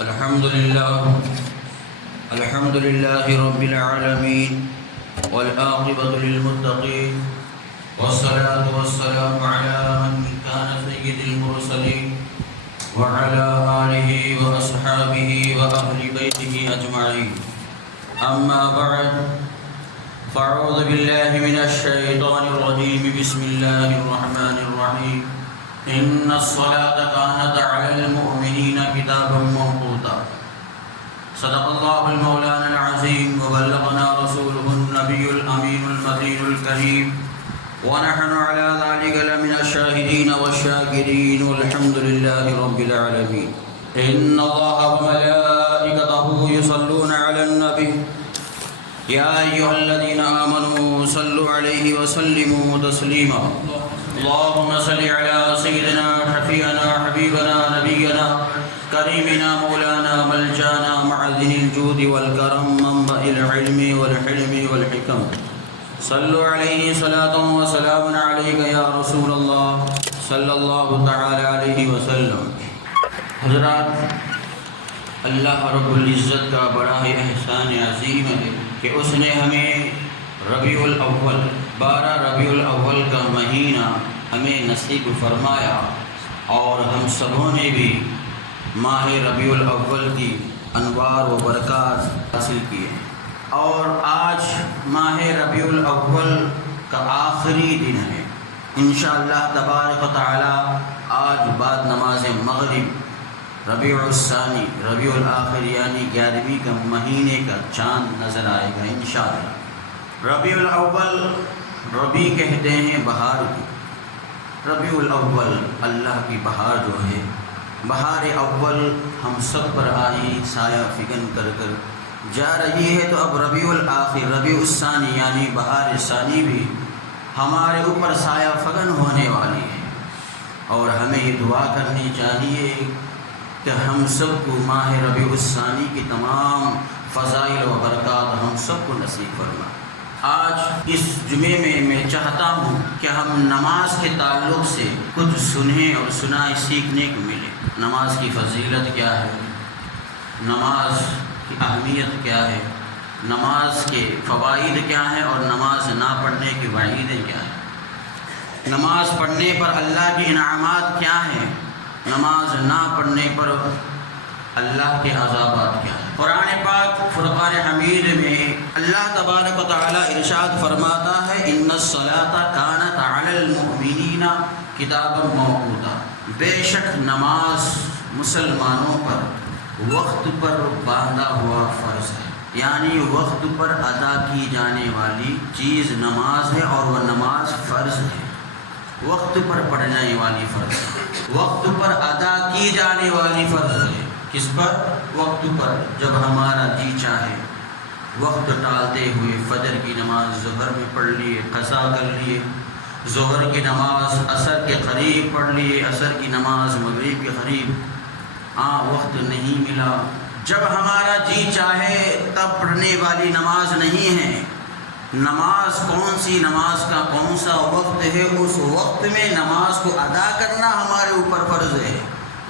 الحمد لله رب العالمين والعاقبة للمتقين والصلاة والسلام على من كان سيد المرسلين وعلى آله وأصحابه وأهل بيته أجمعين. أما بعد فأعوذ بالله من الشيطان الرجيم. بسم الله الرحمن الرحيم. إن الصلاة كانت على المؤمنين كتابا موقوتا. صدق الله المولانا العظيم وبلغنا رسوله النبي الأمين المكين الكريم ونحن على ذلك لمن الشاهدين والشاكرين والحمد لله رب العالمين. إن الله وملائكته يصلون على النبي يا أيها الذين آمنوا صلوا عليه وسلموا تسليما. اللهم صل على سيدنا شفيعنا حبيبنا نبينا كريمنا مولانا ملجانا معدن الجود والكرم منبع العلم والحلم والحكم. صلوا عليه صلاة وسلام عليك يا رسول الله صلی اللہ تعالی علیہ وسلم. حضرات، اللہ رب العزت کا بڑا ہی احسان عظیم ہے کہ اس نے ہمیں ربیع الاول 12 ربیع الاول کا مہینہ ہمیں نصیب فرمایا اور ہم سبوں نے بھی ماہ ربیع الاول کی انوار و برکات حاصل کیے. اور آج ماہ ربیع الاول کا آخری دن ہے. انشاءاللہ تبارک و تعالی آج بعد نماز مغرب ربیع الثانی ربیع الاخر یعنی 11ویں کا مہینے کا چاند نظر آئے گا انشاءاللہ. ربیع الاول ربیع کہتے ہیں بہار کو. ربیع الاول اللہ کی بہار جو ہے، بہار اول ہم سب پر آئی سایہ فگن کر کر جا رہی ہے. تو اب ربیع الاخر ربیع الثانی یعنی بہار ثانی بھی ہمارے اوپر سایہ فگن ہونے والی ہے. اور ہمیں یہ دعا کرنی چاہیے کہ ہم سب کو ماہ ربیع الثانی کی تمام فضائل و برکات ہم سب کو نصیب فرما. آج اس جمعے میں چاہتا ہوں کہ ہم نماز کے تعلق سے کچھ سنیں اور سنائیں، سیکھنے کو ملے. نماز کی فضیلت کیا ہے، نماز کی اہمیت کیا ہے، نماز کے فوائد کیا ہیں اور نماز نہ پڑھنے کی وعیدیں کیا ہیں، نماز پڑھنے پر اللہ کی انعامات کیا ہیں، نماز نہ پڑھنے پر اللہ کے عذابات کیا ہیں. قرآن پاک فرقان حمید میں اللہ تبارک و تعالی ارشاد فرماتا ہے ان الصلاۃ کانت علی المؤمنین کتابا موقوتا. بے شک نماز مسلمانوں پر وقت پر باندھا ہوا فرض ہے، یعنی وقت پر ادا کی جانے والی چیز نماز ہے اور وہ نماز فرض ہے، وقت پر پڑھنے والی فرض ہے، وقت پر ادا کی جانے والی فرض ہے. کس پر؟ وقت پر. جب ہمارا جی چاہے وقت ٹالتے ہوئے فجر کی نماز ظہر میں پڑھ لیے، قضا کر لیے، ظہر کی نماز عصر کے قریب پڑھ لیے، عصر کی نماز مغرب کے قریب. وقت نہیں ملا، جب ہمارا جی چاہے تب پڑھنے والی نماز نہیں ہے. نماز کون سی، نماز کا کون سا وقت ہے، اس وقت میں نماز کو ادا کرنا ہمارے اوپر فرض ہے،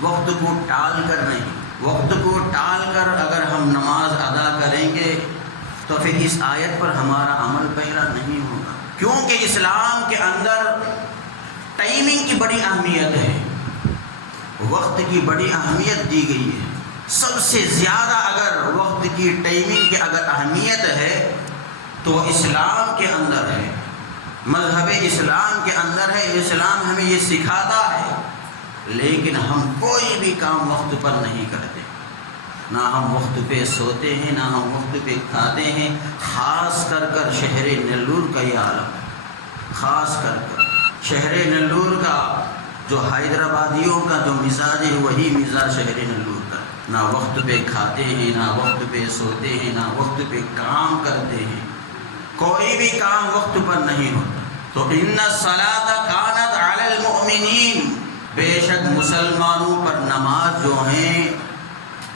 وقت کو ٹال کر نہیں. وقت کو ٹال کر اگر ہم نماز ادا کریں گے تو پھر اس آیت پر ہمارا عمل پیرا نہیں ہوگا، کیونکہ اسلام کے اندر ٹائمنگ کی بڑی اہمیت ہے، وقت کی بڑی اہمیت دی گئی ہے. سب سے زیادہ اگر وقت کی ٹائمنگ کی اگر اہمیت ہے تو اسلام کے اندر ہے، مذہب اسلام کے اندر ہے. اسلام ہمیں یہ سکھاتا ہے، لیکن ہم کوئی بھی کام وقت پر نہیں کرتے. نہ ہم وقت پہ سوتے ہیں، نہ ہم وقت پہ کھاتے ہیں. خاص کر شہر نلور کا یہ عالم ہے، خاص کر شہر نلور کا جو حیدرآبادیوں کا جو مزاج ہے وہی مزاج شہر نلور کا. نہ وقت پہ کھاتے ہیں، نہ وقت پہ سوتے ہیں، نہ وقت پہ کام کرتے ہیں. کوئی بھی کام وقت پر نہیں ہوتا. تو ان الصلاۃ کانت علی المؤمنین، بے شک مسلمانوں پر نماز جو ہیں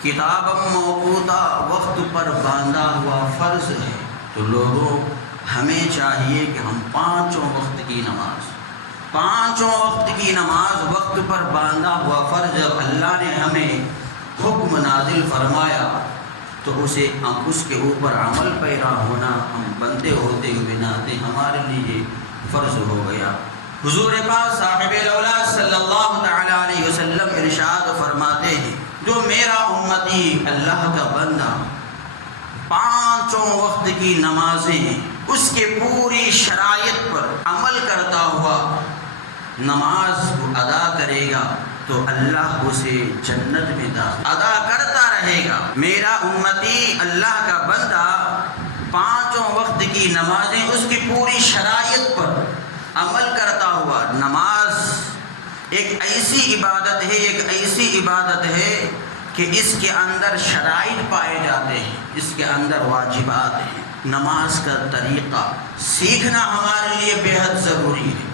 کتاب موقوتا وقت پر باندھا ہوا فرض ہے. تو لوگوں ہمیں چاہیے کہ ہم پانچوں وقت کی نماز وقت پر باندھا ہوا فرض اللہ نے ہمیں حکم نازل فرمایا تو اس کے اوپر عمل پیرا ہونا ہم بندے ہوتے ہوئے ناتے ہمارے لیے فرض ہو گیا۔ حضور پاک صاحب الاولاد صلی اللہ تعالی علیہ وسلم ارشاد فرماتے ہیں جو میرا امتی اللہ کا بندہ پانچوں وقت کی نمازیں اس کے پوری شرائط پر عمل کرتا ہوا نماز کو ادا کرے گا تو اللہ اسے جنت میں داخل ادا کرتا رہے گا۔ میرا امتی اللہ کا بندہ پانچوں وقت کی نمازیں اس کی پوری شرائط پر عمل کرتا ہوا، نماز ایک ایسی عبادت ہے کہ اس کے اندر شرائط پائے جاتے ہیں، اس کے اندر واجبات ہیں۔ نماز کا طریقہ سیکھنا ہمارے لیے بے حد ضروری ہے۔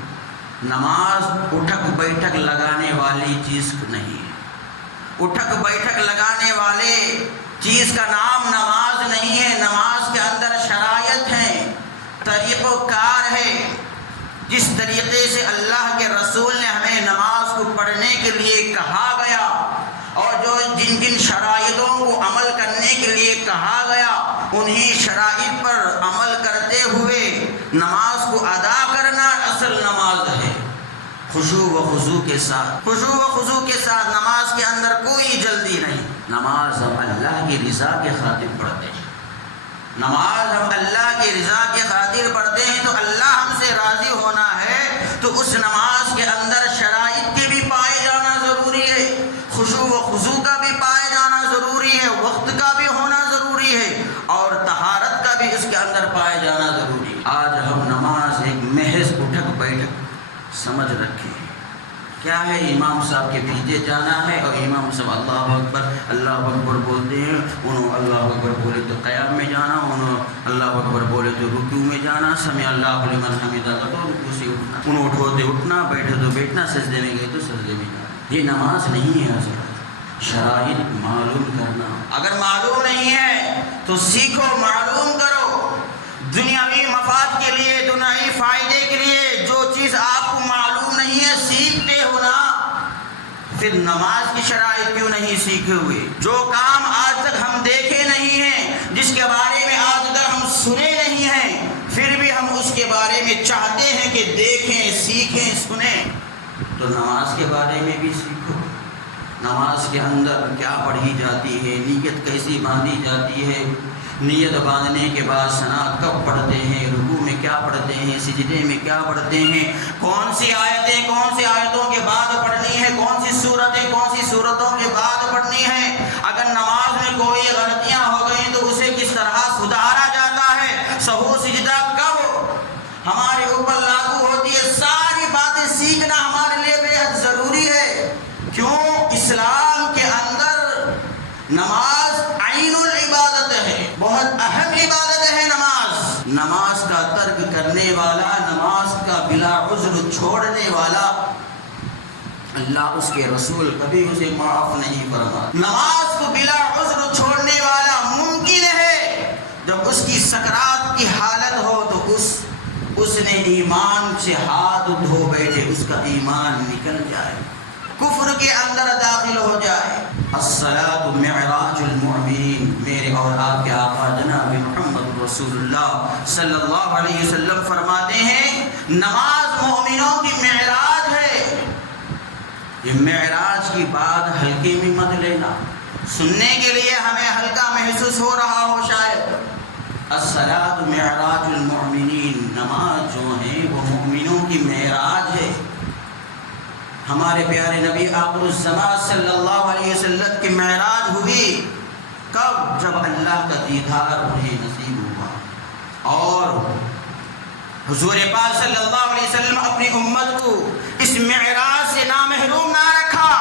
نماز اٹھک بیٹھک لگانے والی چیز نہیں ہے، اٹھک بیٹھک لگانے والے چیز کا نام نماز نہیں ہے۔ نماز کے اندر شرائط ہیں، طریقہ کار ہے۔ جس طریقے سے اللہ کے رسول نے ہمیں نماز کو پڑھنے کے لیے کہا گیا اور جن شرائطوں کو عمل کرنے کے لیے کہا گیا انہی شرائط پر عمل کرتے ہوئے نماز کو ادا کرنا اصل نماز ہے۔ خشوع و خضوع کے ساتھ نماز کے اندر کوئی جلدی نہیں۔ نماز ہم اللہ کی رضا کے خاطر پڑھتے ہیں، نماز ہم اللہ کی رضا کی خاطر پڑھتے ہیں تو اللہ ہم سے راضی ہونا ہے تو اس نماز کے اندر شرائط کے بھی پائے جانا ضروری ہے، خشوع و خضوع کا بھی پائے جانا ضروری ہے، وقت کا بھی ہونا ضروری ہے اور طہارت کا بھی اس کے اندر پائے جانا ضروری ہے۔ آج ہم نماز ایک محض اٹھک بیٹھک سمجھ رکھے ہیں۔ کیا ہے؟ امام صاحب کے پیچھے جانا ہے اور امام صاحب اللہ اکبر بولتے ہیں، انہوں اللہ اکبر بولے تو قیام میں جانا، انہوں اللہ اکبر بولے تو رکوع میں جانا، سمع اللہ لمن حمدہ تو رکوع سے اٹھنا، انہوں اٹھوتے اٹھنا، بیٹھے تو بیٹھنا، سجدے میں گئے تو سجدے میں جانا۔ یہ نماز نہیں ہے حضرت۔ شرائط معلوم کرنا، اگر معلوم نہیں ہے تو سیکھو، معلوم کرو۔ دنیاوی مفاد کے لیے، دنیاوی فائدے کے لیے جو چیز آپ کو معلوم نہیں ہے سیکھتے ہو نا، پھر نماز کی شرائط کیوں نہیں سیکھے ہوئے؟ جو کام آج تک ہم دیکھے نہیں ہیں، جس کے بارے میں آج تک ہم سنے نہیں ہیں، پھر بھی ہم اس کے بارے میں چاہتے ہیں کہ دیکھیں، سیکھیں، سنیں، تو نماز کے بارے میں بھی سیکھو۔ نماز کے اندر کیا پڑھی جاتی ہے، نیت کیسی باندھی جاتی ہے، نیت باندھنے کے بعد ثنا کب پڑھتے ہیں، رکوع میں کیا پڑھتے ہیں، سجدے میں کیا پڑھتے ہیں، کون سی آیتوں کے بعد پڑھنی ہے، کون سی صورتوں کے بعد پڑھنی ہے۔ اگر نماز میں کوئی غلطیاں ہو گئیں تو اسے کس طرح سدھارا جاتا ہے، سہو سجدہ کب ہمارے اوپر لاگو ہوتی ہے، ساری باتیں سیکھنا ہمارے لیے بے حد ضروری ہے۔ کیوں؟ اسلام کے اندر نماز عین العبادت ہے، بہت اہم عبادت ہے نماز۔ نماز کا ترک کرنے والا، نماز کا بلا عذر چھوڑنے والا، اللہ اس کے رسول کبھی اسے معاف نہیں فرما۔ نماز کو بلا عذر چھوڑنے والا ممکن ہے جب اس کی سکرات کی حالت ہو تو اس نے ایمان سے ہاتھ دھو بیٹھے، اس کا ایمان نکل جائے، کفر کے اندر داخل ہو جائے۔ الصلاۃ معراج المؤمنین، میرے اور آپ کے آقا جناب محمد رسول اللہ صلی اللہ علیہ وسلم فرماتے ہیں نماز مومنوں کی معراج ہے۔ یہ معراج کی بات ہلکے میں مت لینا، سننے کے لیے ہمیں ہلکا محسوس ہو رہا ہو شاید۔ الصلاۃ معراج المؤمنین، نماز جو ہے وہ مومنوں کی معراج ہے۔ ہمارے پیارے نبی آخر الزمان صلی اللہ علیہ وسلم کی معراج ہوئی کب؟ جب اللہ کا دیدار انہیں نصیب ہوا اور حضور پاک صلی اللہ علیہ وسلم اپنی امت کو اس معراج سے نہ محروم نہ رکھا،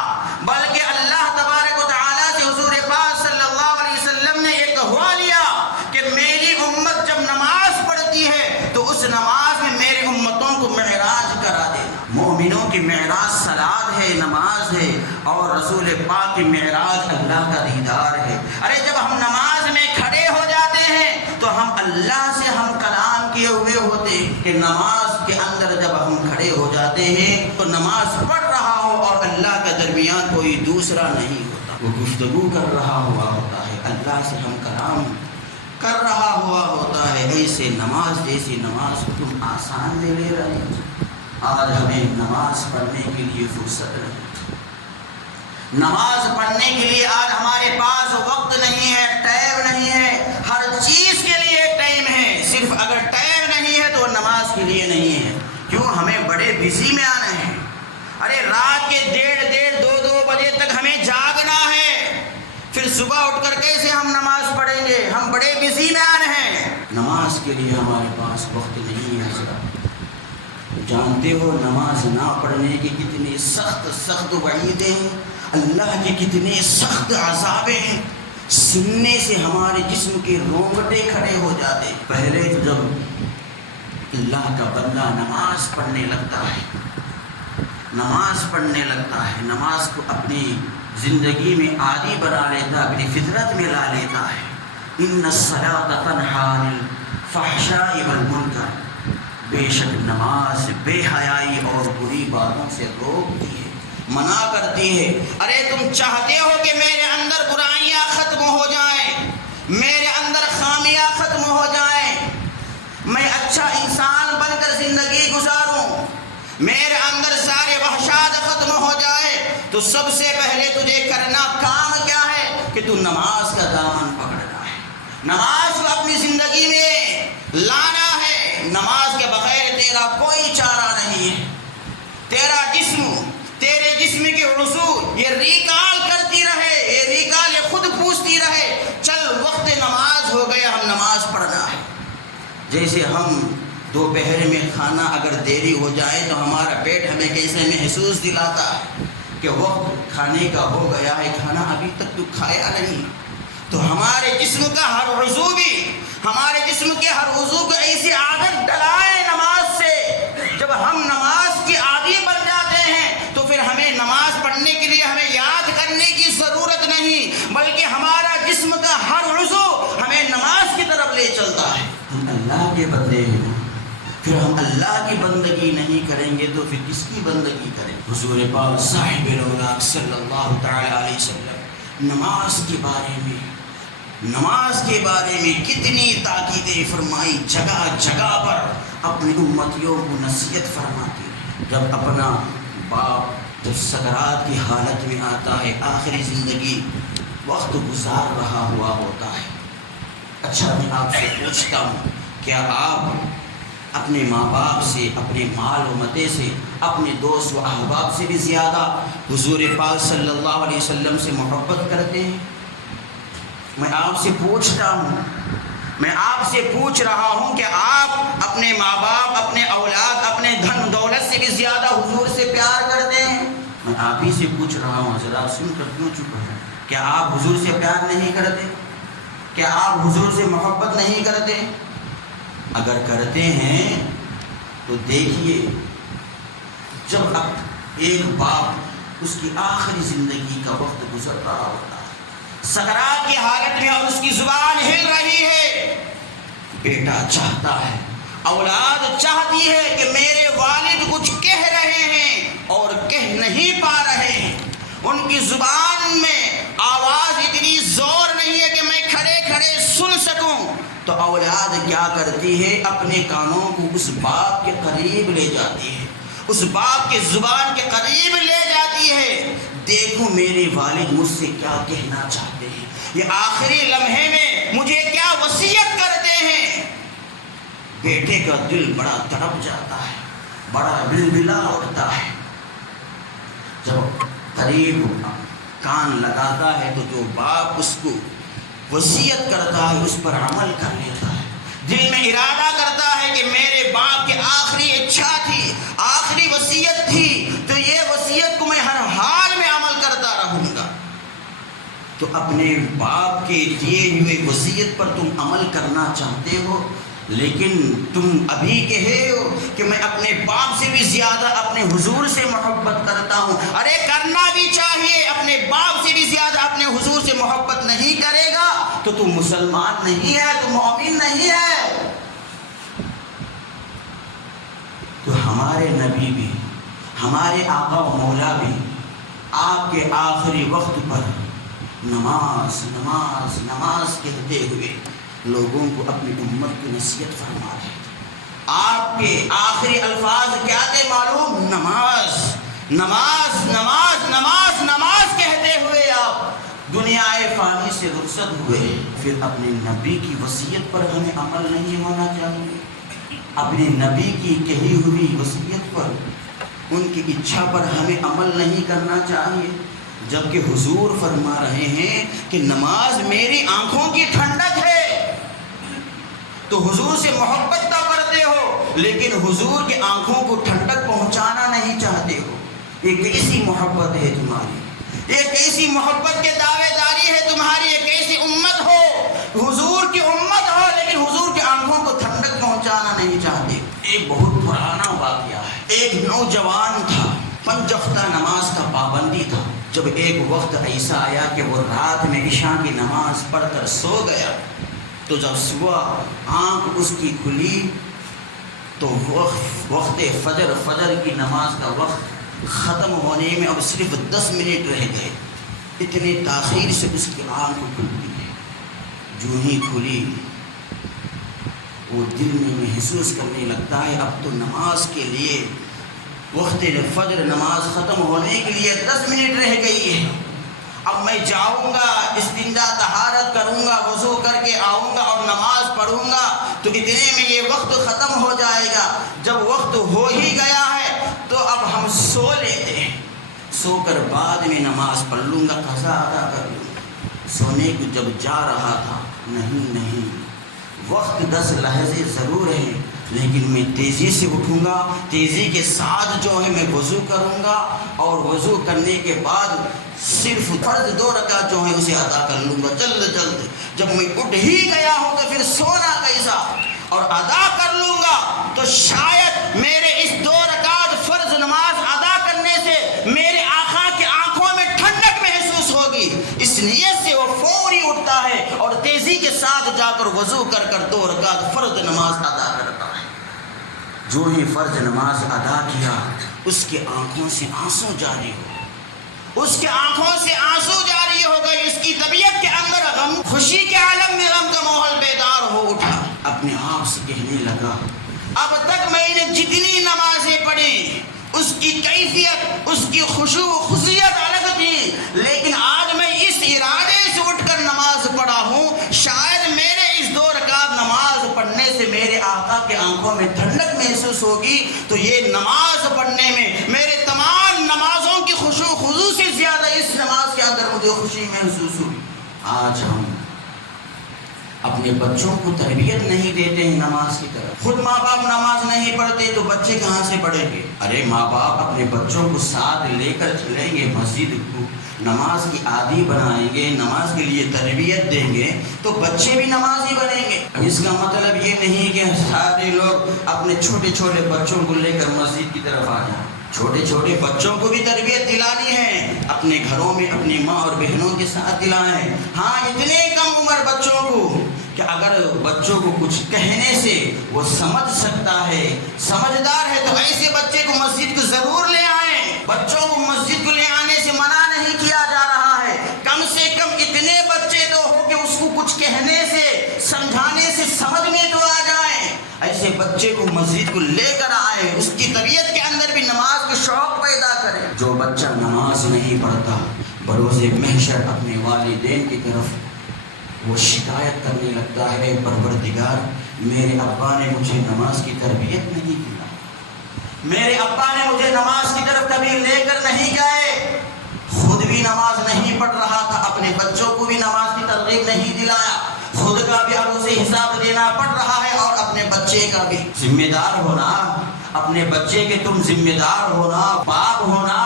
بلکہ اللہ تبارک و تعالیٰ سے حضور پاک صلی اللہ علیہ وسلم نے ایک ہوا لیا کہ میری امت جب نماز پڑھتی ہے تو اس نماز میں میری امتوں کو معراج کرا دینا۔ مومنوں کی معراج صلاۃ ہے، نماز ہے، اور رسول پاک کی معراج اللہ کا دیدار ہے۔ ارے جب ہم نماز میں کھڑے ہو جاتے ہیں تو ہم اللہ سے ہم کلام کیے ہوئے ہوتے ہیں کہ نماز کے اندر جب ہم کھڑے ہو جاتے ہیں تو نماز پڑھ رہا ہو اور اللہ کے درمیان کوئی دوسرا نہیں ہوتا۔ وہ گفتگو کر رہا ہوا ہوتا ہے، اللہ سے ہم کلام کر رہا ہوا ہوتا ہے، ایسے نماز جیسی نماز کو تم آسان لے رہے ہو۔ آج ہمیں نماز پڑھنے کے لیے فرصت نہیں، نماز پڑھنے کے لیے آج ہمارے پاس وقت نہیں ہے، ٹائم نہیں ہے۔ ہر چیز کے لیے ٹائم ہے، صرف اگر ٹائم نہیں ہے تو نماز کے لیے نہیں ہے۔ کیوں؟ ہمیں بڑے بزی میں آنا ہے۔ ارے رات کے 1:30 2 بجے تک ہمیں جاگنا ہے، پھر صبح اٹھ کر کیسے ہم نماز پڑھیں گے؟ ہم بڑے بزی میں آنے ہیں، نماز کے لیے ہمارے پاس وقت نہیں ہے۔ جانتے ہو نماز نہ پڑھنے کی کتنی سخت وعیدیں ہیں، اللہ کے کتنے سخت عذابیں ہیں، سننے سے ہمارے جسم کے رونگٹے کھڑے ہو جاتے۔ پہلے تو جب اللہ کا بندہ نماز پڑھنے لگتا ہے، نماز کو اپنی زندگی میں عادی بنا لیتا، اپنی فطرت میں لا لیتا ہے۔ ان الصلاۃ تنہی عن الفحشاء والمنکر، بے شک نماز بے حیائی اور بری باتوں سے روکتی ہے، منع کرتی ہے۔ ارے تم چاہتے ہو کہ میرے اندر برائیاں ختم ہو جائیں، میرے اندر خامیاں ختم ہو جائیں، میں اچھا انسان بن کر زندگی گزاروں، میرے اندر سارے وحشات ختم ہو جائے، تو سب سے پہلے تجھے کرنا کام کیا ہے کہ تو نماز کا دامن پکڑنا ہے، نماز کو اپنی زندگی میں لانا ہے۔ نماز کے بغیر تیرا کوئی چارہ نہیں ہے۔ تیرا جسم، تیرے جسم کے عضو یہ ریکال کرتی رہے، یہ ریکال یہ خود پوچھتی رہے، چل وقت نماز ہو گیا، ہم نماز پڑھنا ہے۔ جیسے ہم دوپہر میں کھانا اگر دیری ہو جائے تو ہمارا پیٹ ہمیں کیسے محسوس دلاتا ہے کہ وقت کھانے کا ہو گیا ہے، کھانا ابھی تک تو کھایا نہیں۔ تو ہمارے جسم کا ہر عضو بھی، ہمارے جسم کے ہر عضو کو ایسی عادت ڈلائے نماز سے، جب ہم نماز کی عادی بن جاتے ہیں تو پھر ہمیں نماز پڑھنے کے لیے ہمیں یاد کرنے کی ضرورت نہیں، بلکہ ہمارا جسم کا ہر عضو ہمیں نماز کی طرف لے چلتا ہے۔ ہم اللہ کے بندے ہیں، پھر ہم اللہ کی بندگی نہیں کریں گے تو پھر کس کی بندگی کریں؟ حضور پاک صاحب الاولیاء صلی اللہ تعالی علیہ وسلم نماز کے بارے میں کتنی تاکیدیں فرمائی، جگہ جگہ پر اپنی امتیوں کو نصیحت فرماتی۔ جب اپنا باپ جب سکرات کی حالت میں آتا ہے، آخری زندگی وقت گزار رہا ہوا ہوتا ہے، اچھا میں آپ سے پوچھتا ہوں، کیا آپ اپنے ماں باپ سے، اپنے مال و متے سے، اپنے دوست و احباب سے بھی زیادہ حضور پاک صلی اللہ علیہ وسلم سے محبت کرتے ہیں؟ میں آپ سے پوچھتا ہوں، میں آپ سے پوچھ رہا ہوں کہ آپ اپنے ماں باپ، اپنے اولاد، اپنے دھن دولت سے بھی زیادہ حضور سے پیار کرتے ہیں؟ میں آپ ہی سے پوچھ رہا ہوں، حضرات سن کر کیوں چپ ہیں؟ کیا آپ حضور سے پیار نہیں کرتے؟ کیا آپ حضور سے محبت نہیں کرتے؟ اگر کرتے ہیں تو دیکھیے، جب اب ایک باپ اس کی آخری زندگی کا وقت گزر رہا ہوتا ہے، سکرات کی حالت میں اور اس کی زبان ہل رہی ہے، بیٹا چاہتا ہے، اولاد چاہتی ہے کہ میرے والد کچھ کہہ رہے ہیں اور کہہ نہیں پا رہے ہیں، ان کی زبان میں آواز اتنی زور نہیں ہے کہ میں کھڑے کھڑے سن سکوں، تو اولاد کیا کرتی ہے؟ اپنے کانوں کو اس باپ کے قریب لے جاتی ہے، اس باپ کے زبان کے قریب لے جاتی ہے، دیکھو میرے والد مجھ سے کیا کہنا چاہتے ہیں، یہ آخری لمحے میں مجھے کیا وصیت کرتے ہیں۔ بیٹے کا دل بڑا تڑپ جاتا ہے، بڑا بلبلا اٹھتا ہے، جب قریب کان لگاتا ہے تو جو باپ اس کو وصیت کرتا ہے اس پر عمل کر لیتا ہے، دل میں ارادہ کرتا ہے کہ میرے باپ کی آخری اچھا تھی، آخری وصیت تھی، تو یہ وصیت کو میں ہر حال میں عمل کرتا رہوں گا۔ تو اپنے باپ کے دیے ہوئے وصیت پر تم عمل کرنا چاہتے ہو، لیکن تم ابھی کہے ہو کہ میں اپنے باپ سے بھی زیادہ اپنے حضور سے محبت کرتا ہوں۔ ارے کرنا بھی چاہیے، اپنے باپ سے بھی زیادہ اپنے حضور سے محبت نہیں کرے گا تو تم مسلمان نہیں ہے، تم مومن نہیں ہے۔ تو ہمارے نبی بھی، ہمارے آقا و مولا بھی آپ کے آخری وقت پر نماز نماز نماز کہتے ہوئے لوگوں کو اپنی امت کی نصیحت فرما رہے تھے۔ آپ کے آخری الفاظ کیا تھے معلوم؟ نماز نماز نماز نماز نماز کہتے ہوئے آپ دنیا فانی سے رخصت ہوئے۔ پھر اپنے نبی کی وصیت پر ہمیں عمل نہیں ہونا چاہیے، اپنے نبی کی کہی ہوئی وصیت پر، ان کی اچھا پر ہمیں عمل نہیں کرنا چاہیے، جبکہ حضور فرما رہے ہیں کہ نماز میری آنکھوں کی ٹھنڈک ہے۔ تو حضور سے محبت تو کرتے ہو لیکن حضور کے آنکھوں کو ٹھنڈک پہنچانا نہیں چاہتے ہو۔ یہ کیسی محبت ہے تمہاری؟ یہ کیسی محبت کے دعوے داری ہے تمہاری؟ یہ کیسی امت ہو؟ حضور کی امت ہو لیکن حضور کے آنکھوں کو ٹھنڈک پہنچانا نہیں چاہتے۔ ایک بہت پرانا واقعہ ہے۔ ایک نوجوان تھا، 5 وقتہ نماز کا پابندی تھا۔ جب ایک وقت ایسا آیا کہ وہ رات میں عشاء کی نماز پڑھ کر سو گیا، تو جب صبح آنکھ اس کی کھلی تو وقت فجر کی نماز کا وقت ختم ہونے میں اب صرف 10 منٹ رہ گئے۔ اتنی تاخیر سے اس کی آنکھ کھلتی ہے، جو ہی کھلی وہ دل میں محسوس کرنے لگتا ہے اب تو نماز کے لیے وقت فجر نماز ختم ہونے کے لیے 10 منٹ رہ گئی ہے۔ اب میں جاؤں گا، استنجا طہارت کروں گا، وضو کر کے آؤں گا اور نماز پڑھوں گا تو اتنے میں یہ وقت ختم ہو جائے گا۔ جب وقت ہو ہی گیا ہے تو اب ہم سو لیتے ہیں، سو کر بعد میں نماز پڑھ لوں گا، قضا ادا کر لوں گا۔ سونے کو جب جا رہا تھا، نہیں وقت 10 لحظے ضرور ہیں لیکن میں تیزی سے اٹھوں گا، تیزی کے ساتھ جو ہے میں وضو کروں گا اور وضو کرنے کے بعد صرف فرض 2 رکعت جو ہے اسے ادا کر لوں گا جلد۔ جب میں اٹھ ہی گیا ہوں تو پھر سونا کیسا؟ اور ادا کر لوں گا تو شاید میرے اس 2 رکعت فرض نماز ادا کرنے سے میرے آقا کی آنکھوں میں ٹھنڈک محسوس ہوگی۔ اس نیت سے وہ فوری اٹھتا ہے اور تیزی کے ساتھ جا کر وضو کر 2 رکعت فرض نماز ادا کرتا ہے۔ جو ہی فرض نماز ادا کیا اس کی آنکھوں سے آنسو جاری ہو، اس کے آنکھوں سے آنسو جاری ہو گئی، اس کی طبیعت کے اندر غم، خوشی کے عالم میں غم کا ماحول بیدار ہو اٹھا۔ اپنے آپ سے کہنے لگا اب تک میں نے جتنی نمازیں پڑھی اس کی کیفیت، اس کی خشوع و خصوصیت الگ تھی، لیکن آج میں اس ارادے سے اٹھ کر نماز پڑھا ہوں شاید میرے اس 2 رکعت نماز پڑھنے سے میرے آقا کے آنکھوں میں ٹھنڈک محسوس ہوگی، تو یہ نماز پڑھنے میں میرے تمام نمازوں کی خشوع و خضوع سے زیادہ اس نماز کے اندر مجھے خوشی محسوس ہوئی۔ آج ہم اپنے بچوں کو تربیت نہیں دیتے ہیں نماز کی طرف۔ خود ماں باپ نماز نہیں پڑھتے تو بچے کہاں سے پڑھیں گے؟ ارے ماں باپ اپنے بچوں کو ساتھ لے کر چلیں گے مسجد کو، نماز کی عادی بنائیں گے، نماز کے لیے تربیت دیں گے تو بچے بھی نمازی بنیں گے۔ اس کا مطلب یہ نہیں کہ سارے لوگ اپنے چھوٹے چھوٹے بچوں کو لے کر مسجد کی طرف آ جائیں۔ چھوٹے چھوٹے بچوں کو بھی تربیت دلانی ہے، اپنے گھروں میں اپنی ماں اور بہنوں کے ساتھ دلائیں۔ ہاں اتنے کم عمر بچوں کو کہ اگر بچوں کو کچھ کہنے سے وہ سمجھ سکتا ہے، سمجھدار ہے، تو ایسے بچے کو مسجد کو ضرور لے آئیں۔ بچوں کو مسجد کو لے آنے سے منع نہیں کیا جا رہا ہے، کم سے کم اتنے بچے تو ہو کہ اس کو کچھ کہنے سے، سمجھانے سے سمجھ میں تو آ جائیں۔ ایسے بچے کو مسجد کو لے کر آئے، اس کی طبیعت کے اندر بھی نماز کا شوق پیدا کرے۔ جو بچہ نماز نہیں پڑھتا بروز محشر اپنے والدین کی طرف وہ شکایت کرنے لگتا ہے، اے پروردگار میرے ابا نے مجھے نماز کی تربیت نہیں دی، میرے ابا نے مجھے نماز کی طرف کبھی لے کر نہیں گئے، خود بھی نماز نہیں پڑھ رہا تھا، اپنے بچوں کو بھی نماز کی ترغیب نہیں دلایا، خود کا بھی اب اسے حساب دینا پڑ رہا ہے اور اپنے بچے کا بھی۔ ذمہ دار ہونا، اپنے بچے کے تم ذمہ دار ہونا، باپ ہونا،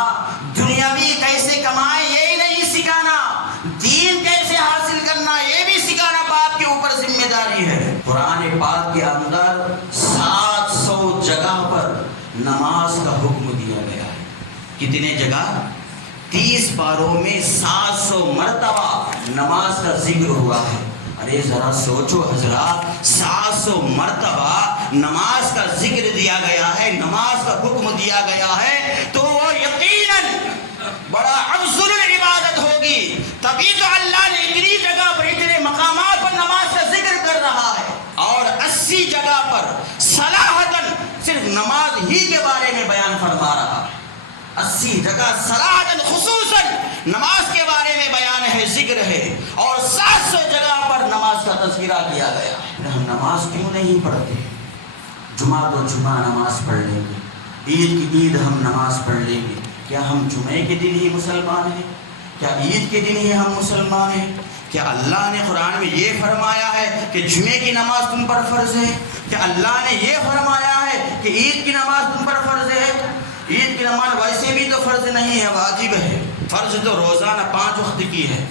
دنیاوی کیسے کمائے یہ نہیں سکھانا، دین کیسے حاصل کرنا یہ بھی سکھانا باپ کے اوپر ذمہ داری ہے۔ قرآن پاک کے اندر 700 جگہ پر نماز کا حکم دیا گیا ہے۔ کتنے جگہ؟ 30 پاروں میں 700 مرتبہ نماز کا ذکر ہوا ہے۔ ارے ذرا سوچو حضرات، 700 مرتبہ نماز کا ذکر دیا گیا ہے، نماز کا حکم دیا گیا ہے، تو وہ یقیناً بڑا افضل العبادت ہوگی. تبھی تو اللہ نے اتنی جگہ پر اتنے مقامات پر نماز کا ذکر کر رہا ہے اور 80 جگہ پر صراحتاً صرف نماز ہی کے بارے میں بیان فرما رہا ہے. 80 جگہ صراحتاً خصوصاً نماز کے بارے میں بیان ہے، ذکر ہے، اور 700 جگہ پر نماز کا تذکرہ کیا گیا ہے. ہم نماز کیوں نہیں پڑھتے؟ جمعہ تو جمعہ نماز پڑھ لیں گے، عید کی عید ہم نماز پڑھ لیں گے. کیا ہم جمعے کے دن ہی مسلمان ہیں؟ کیا عید کے دن ہی ہم مسلمان ہیں؟ کیا اللہ نے قرآن میں یہ فرمایا ہے کہ جمعے کی نماز تم پر فرض ہے؟ کیا اللہ نے یہ فرمایا ہے کہ عید کی نماز تم پر فرض ہے؟ عید کی نماز ویسے بھی تو فرض نہیں ہے، واجب ہے. فرض تو روزانہ 5 وقت کی ہے.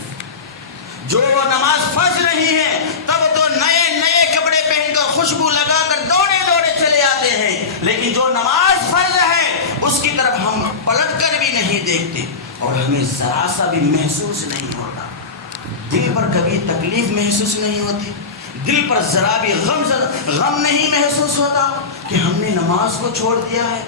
جو نماز فرض نہیں ہے تب تو نئے نئے کپڑے پہن کر خوشبو لگا کر دوڑے دوڑے چلے آتے ہیں، لیکن جو نماز فرض ہے اس کی طرف ہم پلٹ کر بھی نہیں دیکھتے اور ہمیں ذرا سا بھی محسوس نہیں ہوتا. دل پر کبھی تکلیف محسوس نہیں ہوتی، دل پر ذرا بھی غم نہیں محسوس ہوتا کہ ہم نے نماز کو چھوڑ دیا ہے.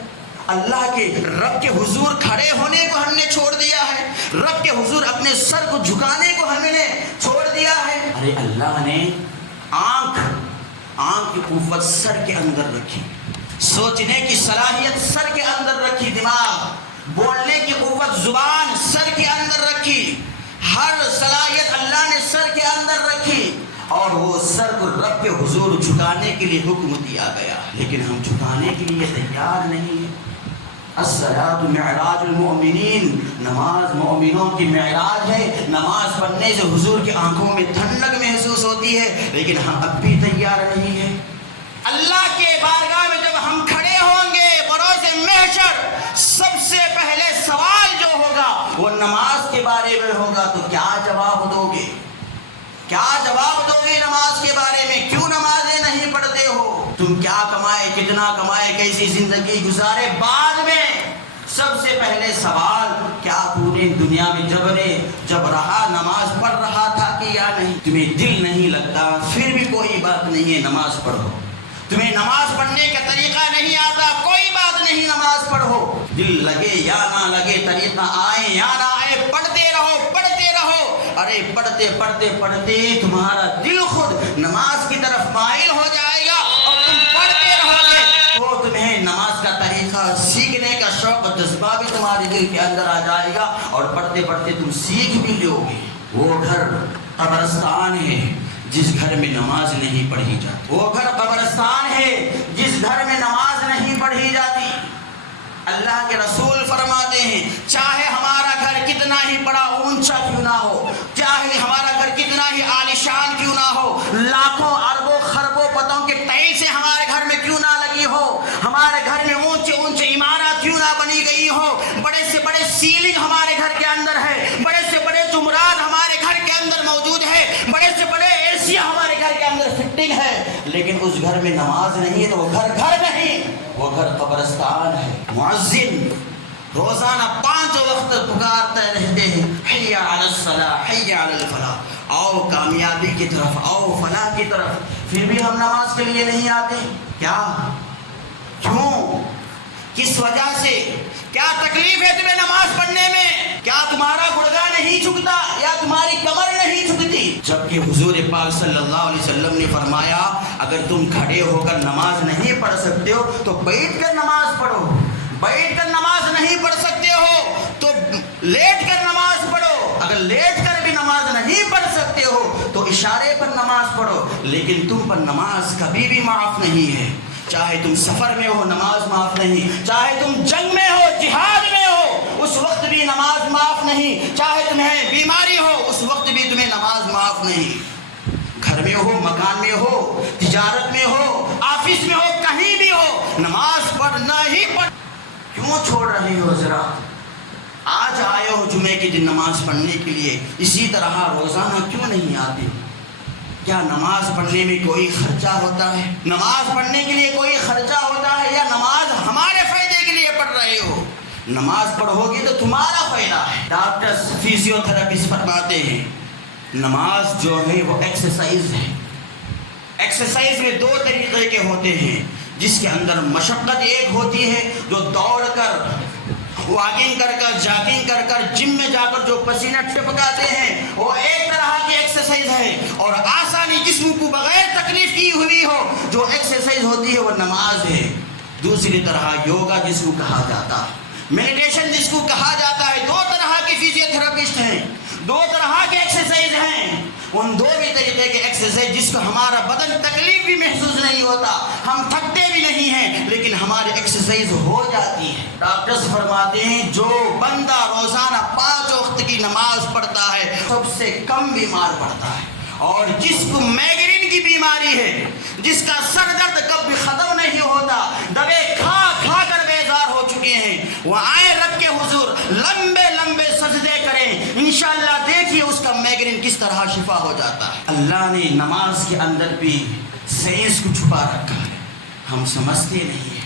اللہ کے رب کے حضور کھڑے ہونے کو ہم نے چھوڑ دیا ہے، رب کے حضور اپنے سر کو جھکانے کو ہم نے چھوڑ دیا ہے. ارے اللہ نے آنکھ کی قوت سر کے اندر رکھی، سوچنے کی صلاحیت سر کے اندر رکھی، دماغ بولنے کی قوت زبان سر کے اندر رکھی، ہر صلاحیت اللہ نے سر کے اندر رکھی، اور وہ سر کو رب کے حضور جھکانے کے لیے حکم دیا گیا، لیکن ہم جھکانے کے لیے تیار نہیں ہیں. الصلاۃ معراج المؤمنین، نماز مومنوں کی معراج ہے. نماز پڑھنے سے حضور کی آنکھوں میں ٹھنڈک محسوس ہوتی ہے، لیکن ہم اب بھی تیار نہیں ہیں. اللہ کے بارگاہ میں جب ہم کھڑے ہوں گے بروز محشر، سب سے پہلے سوال جو ہوگا وہ نماز کے بارے میں ہوگا. تو کیا جواب دو گے؟ کیا جواب دو گے نماز کے بارے میں؟ کیوں نمازیں نہیں پڑھتے ہو؟ تم کیا کمائے، کتنا کمائے، کیسی زندگی گزارے؟ بعد میں سب سے پہلے سوال کیا تو نے دنیا میں جب رہا نماز پڑھ رہا تھا کہ یا نہیں؟ تمہیں دل نہیں لگتا پھر بھی کوئی بات نہیں ہے، نماز پڑھو. تمہیں نماز پڑھنے کا طریقہ نہیں آتا، کوئی بات نہیں، نماز پڑھو. دل لگے یا نہ لگے، طریقہ آئے یا نہ آئے، پڑھتے رہو پڑھتے رہو. ارے پڑھتے پڑھتے پڑھتے تمہارا دل خود نماز کی طرف مائل ہو جائے گا اور تم پڑھتے رہو گے تو تمہیں نماز کا طریقہ سیکھنے کا شوق اور جذبہ بھی تمہارے دل کے اندر آ جائے گا اور پڑھتے پڑھتے تم سیکھ بھی لو گے. وہ گھر قبرستان ہے جس گھر میں نماز نہیں پڑھی جاتی. وہ گھر قبرستان ہے جس گھر میں نماز نہیں پڑھی جاتی. اللہ کے رسول فرماتے ہیں چاہے ہمارا گھر کتنا ہی بڑا اونچا کیوں نہ ہو، چاہے ہمارا گھر کتنا ہی عالیشان کیوں نہ ہو، لاکھوں اربوں خربوں پتوں کے ٹائلسیں ہمارے گھر میں کیوں نہ لگی ہو، ہمارے گھر میں اونچے اونچے عمارات کیوں نہ بنی گئی ہو، بڑے سے بڑے سیلنگ ہمارے گھر کے اندر ہے، بڑے سے بڑے جمرات ہمارے گھر کے اندر موجود ہے، بڑے سے بڑے اے سی ہمارے گھر کے اندر فٹنگ ہے، لیکن اس گھر میں نماز نہیں ہے تو وہ گھر نہیں، وہ گھر قبرستان ہے. مؤذن روزانہ 5 وقت پکارتے رہتے ہیں حی علی الصلاح حی علی الفلاح، آؤ کامیابی کی طرف، آؤ فلاح کی طرف، پھر بھی ہم نماز کے لیے نہیں آتے. کیا؟ کیوں؟ کس وجہ سے؟ کیا تکلیف ہے تمہیں نماز پڑھنے میں؟ کیا تمہارا گڑگا نہیں جھکتا یا تمہاری کمر نہیں جھکتی؟ جبکہ حضور پاک صلی اللہ علیہ وسلم نے فرمایا اگر تم کھڑے ہو کر نماز نہیں پڑھ سکتے ہو تو بیٹھ کر نماز پڑھو. بیٹھ کر نماز نہیں پڑھ سکتے ہو تو لیٹ کر نماز پڑھو. اگر لیٹ کر بھی نماز نہیں پڑھ سکتے ہو تو اشارے پر نماز پڑھو. لیکن تم پر نماز کبھی بھی معاف نہیں ہے. چاہے تم سفر میں ہو نماز معاف نہیں، چاہے تم جنگ میں ہو جہاد میں ہو اس وقت بھی نماز معاف نہیں، چاہے تمہیں بیماری ہو اس وقت بھی تمہیں نماز معاف نہیں. گھر میں ہو، مکان میں ہو، تجارت میں ہو، آفس میں ہو، کہیں بھی ہو، نماز پڑھنا ہی پڑھ. کیوں چھوڑ رہے ہو؟ ذرا آج آئے ہو جمعے کے دن نماز پڑھنے کے لیے، اسی طرح روزانہ کیوں نہیں آتے؟ کیا نماز پڑھنے میں کوئی خرچہ ہوتا ہے؟ نماز پڑھنے کے لیے کوئی خرچہ ہوتا ہے یا نماز ہمارے فائدے کے لیے پڑھ رہے ہو؟ نماز پڑھو گے تو تمہارا فائدہ ہے. ڈاکٹرز فیزیو تھراپسٹ فرماتے ہیں نماز جو ہے وہ ایکسرسائز ہے. ایکسرسائز میں 2 طریقے کے ہوتے ہیں، جس کے اندر مشقت ایک ہوتی ہے جو دوڑ کر واکنگ کر کر جاگنگ کر کر جم میں جا کر جو پسینہ ٹپکاتے ہیں وہ ایک طرح کی ایکسرسائز ہے، اور آسانی جسم کو بغیر تکلیف کی ہوئی ہو جو ایکسرسائز ہوتی ہے وہ نماز ہے۔ دوسری طرح یوگا جس کو کہا جاتا ہے، میڈیٹیشن جس کو کہا جاتا ہے، دو طرح کے فزیوتھراپسٹ ہیں، دو طرح کے ایکسرسائز ہیں۔ ان دو بھی طریقے کے ایکسرسائز جس کو ہمارا بدن تکلیف بھی محسوس نہیں ہوتا، ہم تھکتے بھی نہیں ہیں، لیکن ہماری ایکسرسائز ہو جاتی ہے۔ ڈاکٹرز فرماتے ہیں جو بندہ روزانہ 5 وقت کی نماز پڑھتا ہے سب سے کم بیمار پڑتا ہے، اور جس کو مائگرین کی بیماری ہے، جس کا سر درد کبھی ختم نہیں ہوتا، دوائیں کھا کھا کر بیزار ہو چکے ہیں، وہ آئے رب کے حضور لمبے لمبے سجدے کریں، انشاءاللہ دیکھیے اس کا مائگرین کس طرح شفا ہو جاتا ہے۔ اللہ نے نماز کے اندر بھی سائنس کو چھپا رکھا ہے، ہم سمجھتے نہیں ہیں۔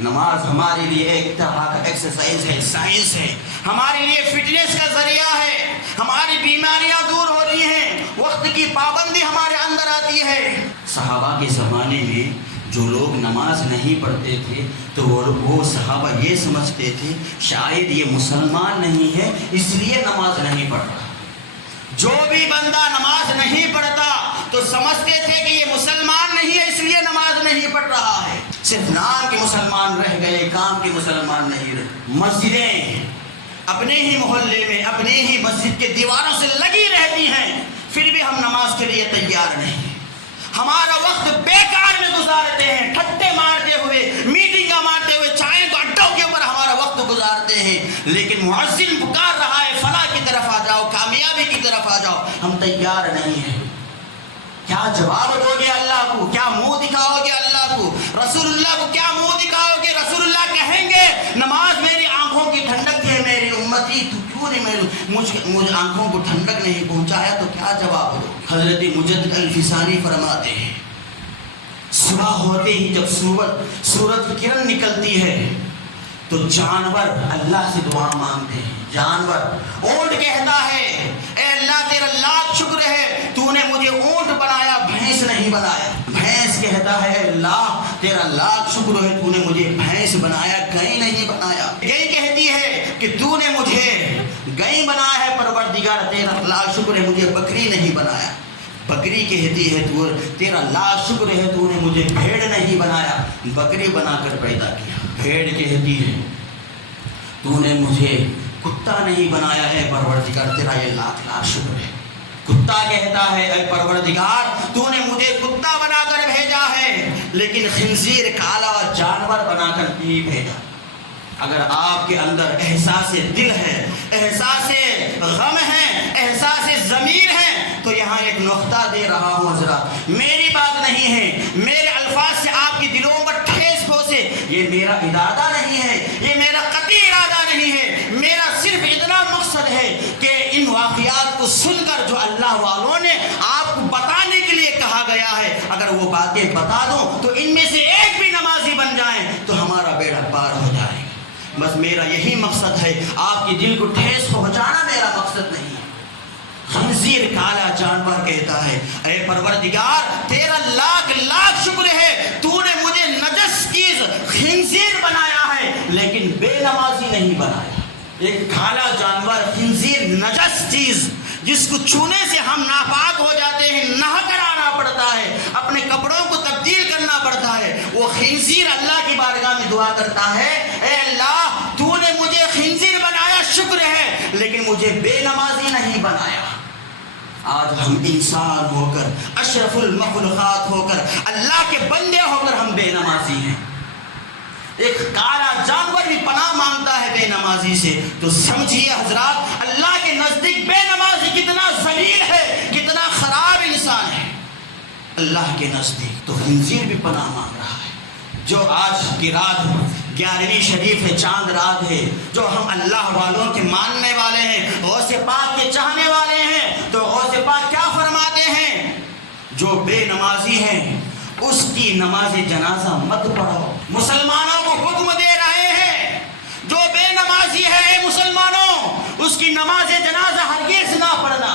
نماز ہمارے لیے ایک طرح کا ایکسرسائز ہے، سائنس ہے، ہمارے لیے فٹنس کا ذریعہ ہے، ہماری بیماریاں دور ہوتی ہیں، وقت کی پابندی ہمارے اندر آتی ہے۔ صحابہ کے زمانے میں جو لوگ نماز نہیں پڑھتے تھے تو وہ صحابہ یہ سمجھتے تھے شاید یہ مسلمان نہیں ہے اس لیے نماز نہیں پڑھ رہا۔ جو بھی بندہ نماز نہیں پڑھتا تو سمجھتے تھے کہ یہ مسلمان نہیں ہے اس لیے نماز نہیں پڑھ رہا ہے، صرف نام کے مسلمان رہ گئے، کام کے مسلمان نہیں رہے۔ مسجدیں اپنے ہی محلے میں اپنے ہی مسجد کے دیواروں سے لگی رہتی ہیں، پھر بھی ہم نماز کے لیے تیار نہیں، ہمارا وقت بیکار میں گزارتے ہیں، ٹھٹے مارتے ہوئے، میٹنگ مارتے ہوئے، چائے تو اڈوں کے اوپر ہمارا وقت گزارتے ہیں، لیکن مؤذن پکار رہا ہے فلاح کی طرف آ جاؤ، کامیابی کی طرف آ جاؤ، ہم تیار نہیں ہیں۔ کیا جواب دو گے اللہ کو؟ کیا منہ دکھاؤ گے اللہ کو؟ رسول اللہ کو کیا منہ دکھاؤ گے؟ رسول اللہ کہیں گے نماز میری آنکھوں کی ٹھنڈک ہے، میری امتی تو کیوں نہیں مجھ آنکھوں کو ٹھنڈک نہیں پہنچایا، تو کیا جواب دو؟ حضرت مجدد الفسانی فرماتے ہیں صبح ہوتے ہی جب سورج کی کرن نکلتی ہے تو جانور اللہ سے دعا مانگتے ہیں۔ جانور اونٹ کہتا ہے اے اللہ تیرا لاکھ شکر ہے تو نے مجھے اونٹ بنایا، بھینس نہیں بنایا۔ بھینس کہتا ہے اے اللہ تیرا لاکھ شکر ہے تو نے مجھے بھینس بنایا، گائے نہیں بنایا۔ گائے کہتی ہے کہ تو نے مجھے گائے بنایا ہے پروردگار تیرا لاکھ شکر ہے مجھے بکری نہیں بنایا۔ بکری کہتی ہے تو تیرا لاکھ شکر ہے تو نے مجھے بھیڑ نہیں بنایا، بکری بنا کر پیدا کیا۔ بھیڑ کہتی ہے تو نے مجھے کتا نہیں بنایا ہے پروردگار تیرا یہ لاکھ لاکھ شکر ہے۔ کتا کہتا ہے اے پروردگار تو نے مجھے کتا بنا کر بھیجا ہے، لیکن خنزیر کالا جانور بنا کر نہیں بھیجا۔ اگر آپ کے اندر احساس دل ہے، احساس غم ہے، احساس ضمیر ہے تو یہاں ایک نقطہ دے رہا ہوں حضرات، میری بات نہیں ہے، میرے الفاظ سے آپ کی دلوں پر ٹھیس پہنچے، یہ میرا ارادہ نہیں ہے، یہ میرا قطعی ارادہ نہیں ہے، میرا صرف اتنا مقصد ہے کہ ان واقعات کو سن کر جو اللہ والوں نے آپ کو بتانے کے لیے کہا گیا ہے اگر وہ باتیں بتا دوں تو ان میں سے ایک بھی نمازی بن جائیں تو ہمارا بیڑا پار ہو جائے۔ بس میرا یہی مقصد ہے، آپ کے دل کو ٹھیس پہنچانا میرا مقصد نہیں ہے۔ خنزیر کالا جانور کہتا ہے اے پروردگار تیرا لاکھ لاکھ شکر ہے تو نے مجھے نجس چیز خنزیر بنایا ہے لیکن بے نمازی نہیں بنایا۔ ایک کالا جانور خنزیر نجس چیز جس کو چھونے سے ہم ناپاک ہو جاتے ہیں، نہا کر آنا پڑتا ہے، اپنے کپڑوں کو تبدیل کرنا پڑتا ہے، وہ خنزیر اللہ کی بارگاہ میں دعا کرتا ہے اے اللہ تو نے مجھے خنزیر بنایا شکر ہے لیکن مجھے بے نمازی نہیں بنایا۔ آج ہم انسان ہو کر، اشرف المخلوقات ہو کر، اللہ کے بندے ہو کر ہم بے نمازی ہیں۔ ایک کالا جانور بھی پناہ مانگتا ہے بے نمازی سے، تو سمجھیے حضرات اللہ کے نزدیک بے نمازی کتنا ذلیل ہے، کتنا خراب انسان ہے اللہ کے نزدیک۔ تو خنزیر بھی پناہ مانگ رہا ہے۔ جو آج کی رات 11ویں شریف ہے، چاند رات ہے، جو ہم اللہ والوں کے ماننے والے ہیں، غوث پاک کے چاہنے والے ہیں، تو غوث پاک کیا فرماتے ہیں؟ جو بے نمازی ہیں اس کی نماز جنازہ مت پڑھو۔ مسلمانوں کو حکم دے رہے ہیں جو بے نمازی ہے مسلمانوں اس کی نماز جنازہ ہرگز نہ پڑھنا،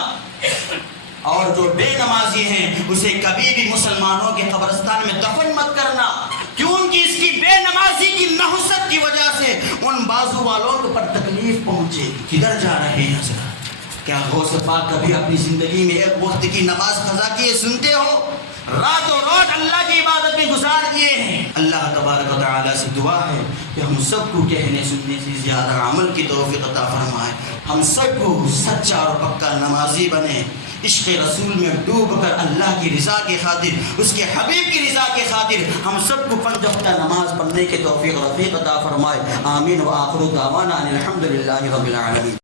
اور جو بے نمازی ہیں اسے کبھی بھی مسلمانوں کے قبرستان میں دفن مت کرنا، کیونکہ اس کی بے نمازی کی نحوست کی وجہ سے ان بازو والوں پر پہنچے گی. کدھر جا رہے ہیں حضرات؟ کیا غوث پاک کبھی اپنی زندگی میں ایک وقت کی نماز قضا کیے سنتے ہو؟ راتوں رات اللہ کی عبادت میں گزار دیے ہیں. اللہ تبارک و تعالیٰ سے دعا ہے کہ ہم سب کو کہنے سننے سے زیادہ عمل کی توفیق عطا فرمائے. ہم سب کو سچا اور پکا نمازی بنے. عشق رسول میں ڈوب کر اللہ کی رضا کی خاطر، اس کے حبیب کی رضا کی خاطر ہم سب کو 5 وقتہ نماز پڑھنے کے توفیق رفیق عطا فرمائے. آمین. وآخر دعوانا ان الحمد للہ رب العالمین.